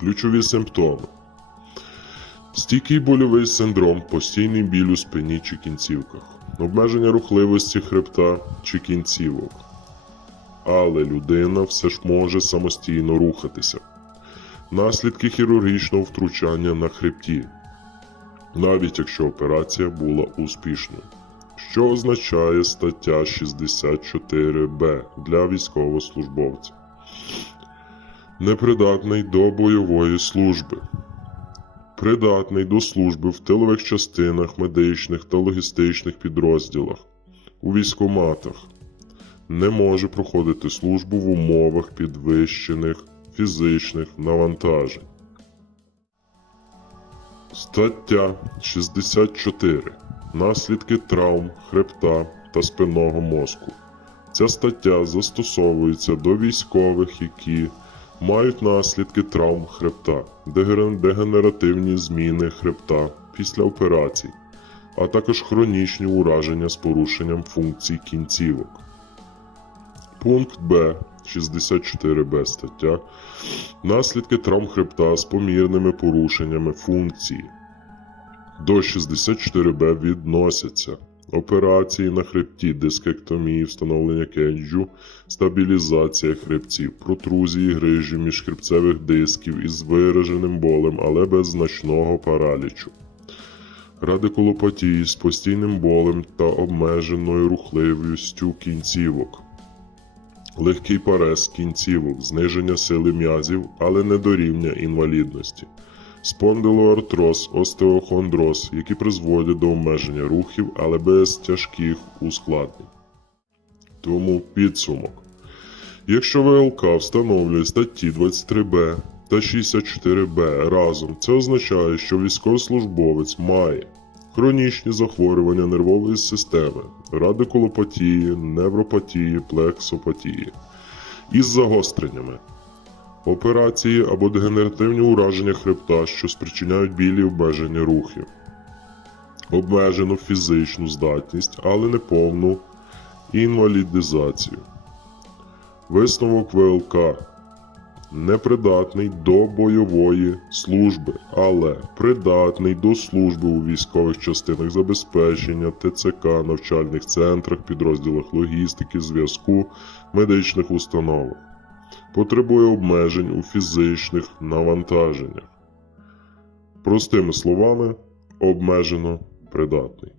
Ключові симптоми. Стійкий больовий синдром, постійний біль у спині чи кінцівках, обмеження рухливості хребта чи кінцівок. Але людина все ж може самостійно рухатися. Наслідки хірургічного втручання на хребті, навіть якщо операція була успішною, що означає стаття 64б для військовослужбовця. Непридатний до бойової служби. Придатний до служби в тилових частинах, медичних та логістичних підрозділах, у військоматах. Не може проходити службу в умовах підвищених фізичних навантажень. Стаття 64. Наслідки травм хребта та спинного мозку. Ця стаття застосовується до військових, які мають наслідки травм хребта, дегенеративні зміни хребта після операцій, а також хронічні ураження з порушенням функцій кінцівок. Пункт Б 64Б стаття. Наслідки травм хребта з помірними порушеннями функції. До 64Б відносяться операції на хребті, дискектомії, встановлення кенджу, стабілізація хребців, протрузії грижі міжхребцевих дисків із вираженим болем, але без значного паралічу. Радикулопатії з постійним болем та обмеженою рухливістю кінцівок. Легкий парез кінцівок, зниження сили м'язів, але не до рівня інвалідності, спондилоартроз, остеохондроз, які призводять до обмеження рухів, але без тяжких ускладнень. Тому підсумок. Якщо ВЛК встановлює статті 23Б та 64Б разом, це означає, що військовослужбовець має хронічні захворювання нервової системи, радикулопатії, невропатії, плексопатії із загостреннями, операції або дегенеративні ураження хребта, що спричиняють білі обмеження рухів, обмежену фізичну здатність, але не повну інвалідизацію. Висновок ВЛК непридатний до бойової служби, але придатний до служби у військових частинах забезпечення, ТЦК, навчальних центрах, підрозділах логістики, зв'язку, медичних установах. Потребує обмежень у фізичних навантаженнях. Простими словами, обмежено придатний.